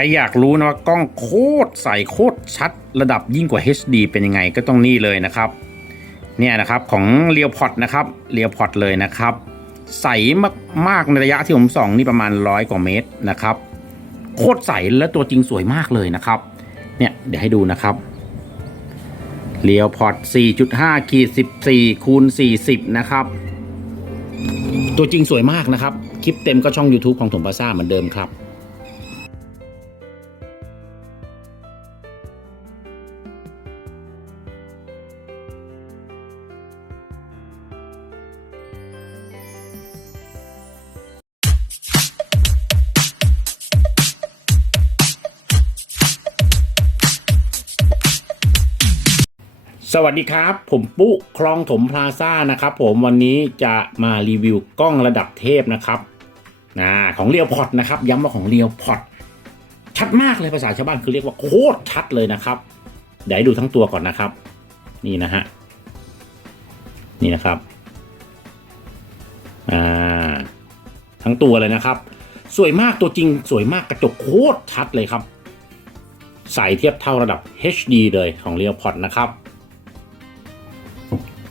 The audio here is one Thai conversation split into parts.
รอยากรู้นะว่ากล้องโคตรใสโคตรชัด ระดับยิ่งกว่า HD เป็นยังไงก็ต้องนี่เลยนะครับ เนี่ยนะครับของเรียวพอดนะครับเรียวพอดเลยนะครับ ใสมากๆในระยะที่ผมส่องนี่ประมาณร้อยกว่าเมตรนะครับ โคตรใสและตัวจริงสวยมากเลยนะครับ เนี่ยเดี๋ยวให้ดูนะครับเรียวพอด4.5ขีด14คูณ40 นะครับ ตัวจริงสวยมากนะครับ คลิปเต็มก็ช่อง YouTube ของถมปาซ่าเหมือนเดิมครับ สวัสดีครับ ผมปุ๊คลองถมพลาซ่านะครับผมวันนี้จะมารีวิวกล้องระดับเทพนะครับนะของเรียวพอดนะครับ ย้ำว่าของเรียวพอดชัดมากเลยภาษาชาวบ้านคือเรียกว่าโคตรชัดเลยนะครับ เดี๋ยวดูทั้งตัวก่อนนะครับ นี่นะฮะนี่นะครับอ่าทั้งตัวเลยนะครับ สวยมากตัวจริงสวยมากกระจกโคตรชัดเลยครับ ใส่เทียบเท่าระดับ HD เลยของเรียวพอดนะครับ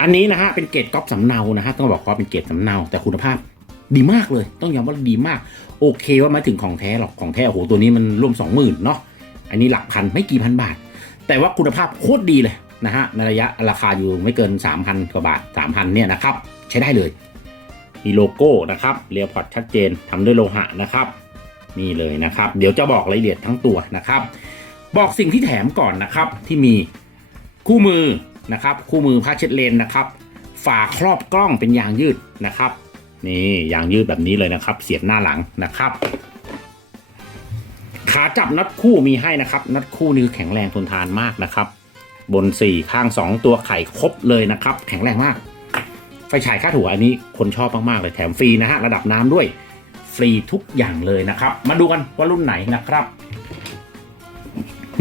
อันนี้นะฮะเป็นเกรดก๊อปสำเนานะฮะต้องบอกว่าเป็นเกรดสำเนาแต่คุณภาพดีมากเลย ต้องยอมว่าดีมาก โอเคว่าไม่ถึงของแท้หรอกของแท้โอ้โหตัวนี้มันร่วมสองหมื่นเนาะอันนี้หลักพันไม่กี่พันบาท แต่ว่าคุณภาพโคตรดีเลยนะฮะในระยะราคาอยู่ไม่เกิน 3,000กว่าบาท 3,000เนี่ยนะครับใช้ได้เลย มีโลโก้นะครับเรียพอร์ตชัดเจนทำด้วยโลหะนะครับ นี่เลยนะครับ เดี๋ยวจะบอกรายละเอียดทั้งตัวนะครับ บอกสิ่งที่แถมก่อนนะครับที่มีคู่มือ นะครับ คู่มือผ้าเช็ดเลนนะครับ ฝาครอบกล้องเป็นยางยืดนะครับ นี่ยางยืดแบบนี้เลยนะครับ เสียบหน้าหลังนะครับ ขาจับน็อตคู่มีให้นะครับน็อตคู่นี่คือแข็งแรงทนทานมากนะครับ บนสี่ข้างสองตัวไข่ครบเลยนะครับ แข็งแรงมาก ไฟฉายคาดหัวอันนี้คนชอบมากๆเลยแถมฟรีนะฮะระดับน้ำด้วยฟรีทุกอย่างเลยนะครับ มาดูกันว่ารุ่นไหนนะครับ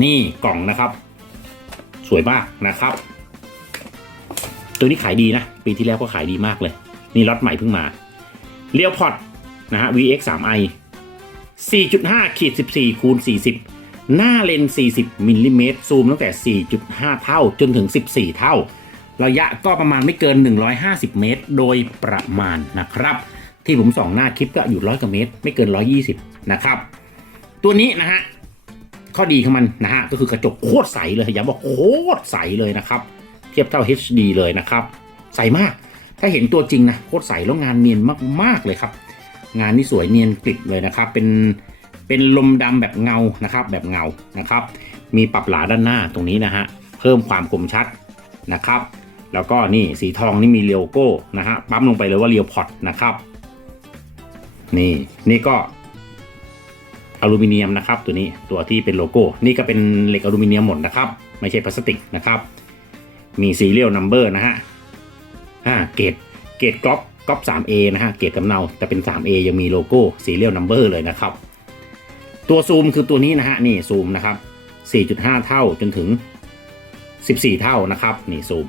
นี่กล่องนะครับ สวยมากนะครับ ตัวนี้ขายดีนะ ปีที่แล้วก็ขายดีมากเลย นี่ล็อตใหม่เพิ่งมาเรียวพอดนะฮะ VX 3 i 4.5ขีด14คูณ40 หน้าเลนส์40มิลลิเมตรซูมตั้งแต่ 4.5 เท่าจนถึง 14 เท่า ระยะก็ประมาณไม่เกิน 150 เมตร โดยประมาณนะครับ ที่ผมส่องหน้าคลิปก็อยู่ร้อยกว่าเมตร ไม่เกิน 120 นะครับ ตัวนี้นะฮะ ข้อดีของมันนะฮะ ก็คือกระจกโคตรใสเลยย้ำว่าโคตรใสเลยนะครับ เทียบเท่า HD เลยนะครับ ใสมากถ้าเห็นตัวจริงนะโคตรใสแล้วงานเนียนมากๆเลยครับ งานนี่สวยเนียนกริบเลยนะครับ เป็นเป็นลมดำแบบเงานะครับ แบบเงานะครับ มีปรับหลาด้านหน้าตรงนี้นะฮะเพิ่มความคมชัดนะครับ แล้วก็นี่สีทองนี่มีเรียวโก้นะฮะปั๊มลงไปเลยว่าเรียวพอตนะครับ นี่นี่ก็อลูมิเนียมนะครับ ตัวนี้ตัวที่เป็นโลโก้ นี่ก็เป็นเหล็กอลูมิเนียมหมดนะครับ ไม่ใช่พลาสติกนะครับ มีซีเรียลนัมเบอร์นะฮะอ่าเกรดเกรดก๊อปก๊อป 3A นะฮะ เกรดกำเนาแต่เป็น 3A ยังมีโลโก้ซีเรียลนัมเบอร์เลยนะครับ ตัวซูมคือตัวนี้นะฮะ นี่ซูมนะครับ 4.5 เท่าจนถึง 14 เท่านะครับ นี่ซูม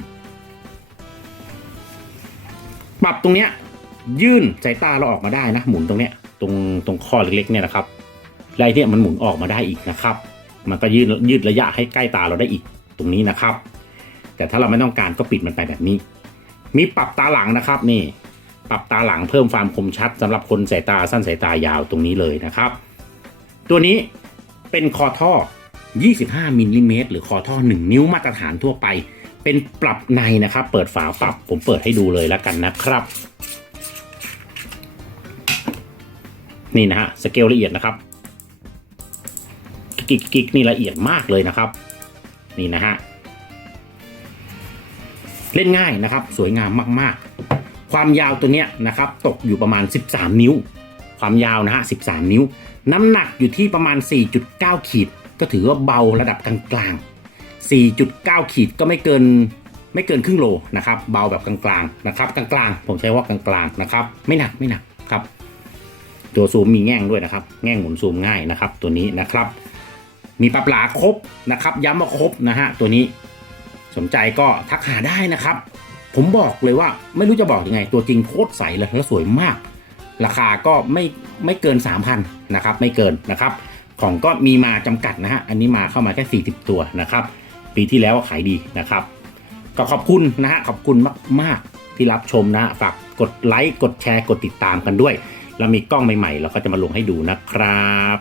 ปรับตรงเนี้ยยื่นสายตาเราออกมาได้นะ หมุนตรงเนี้ยตรงตรงข้อเล็กๆเนี่ยนะครับไรเนี่ยมันหมุนออกมาได้อีกนะครับ มันก็ยืดยืดระยะให้ใกล้ตาเราได้อีกตรงนี้นะครับ แต่ถ้าเราไม่ต้องการก็ปิดมันไปแบบนี้ มีปรับตาหลังนะครับนี่ ปรับตาหลังเพิ่มความคมชัดสำหรับคนสายตาสั้นสายตายาวตรงนี้เลยนะครับ ตัวนี้เป็นคอท่อ 25มิลลิเมตรหรือคอท่อ 1 นิ้วมาตรฐานทั่วไป เป็นปรับในนะครับ เปิดฝาปรับผมเปิดให้ดูเลยแล้วกันนะครับ นี่นะฮะสเกลละเอียดนะครับ กิกกิกนี่ละเอียดมากเลยนะครับ นี่นะฮะ เล่นง่ายนะครับ สวยงามมากๆ ความยาวตัวเนี้ยนะครับตกอยู่ประมาณ 13 นิ้ว ความยาวนะฮะ 13 นิ้ว น้ำหนักอยู่ที่ประมาณ 4.9 ขีด ก็ถือว่าเบาระดับกลางๆ 4.9 ขีดก็ไม่เกินไม่เกินครึ่งโลนะครับ เบาแบบกลางๆนะครับกลางๆ ผมใช้ว่ากลางๆนะครับ ไม่หนักไม่หนักครับ ตัวซูมมีแง่งด้วยนะครับ แง่งหมุนซูมง่ายนะครับ ตัวนี้นะครับ มีปรับหลาครบนะครับ ย้ำว่าครบนะฮะตัวนี้ สนใจก็ทักหาได้นะครับ ผมบอกเลยว่าไม่รู้จะบอกยังไง ตัวจริงโคตรใสเลยและสวยมาก ราคาก็ไม่ไม่เกิน 3,000นะครับไม่เกินนะครับ ของก็มีมาจำกัดนะฮะอันนี้มาเข้ามาแค่ 40 ตัวนะครับ ปีที่แล้วขายดีนะครับ ก็ขอบคุณนะฮะขอบคุณมาก ๆ ที่รับชมนะฮะฝากกดไลค์กดแชร์กดติดตามกันด้วย แล้วมีกล้องใหม่ๆ เราก็จะมาลงให้ดูนะครับ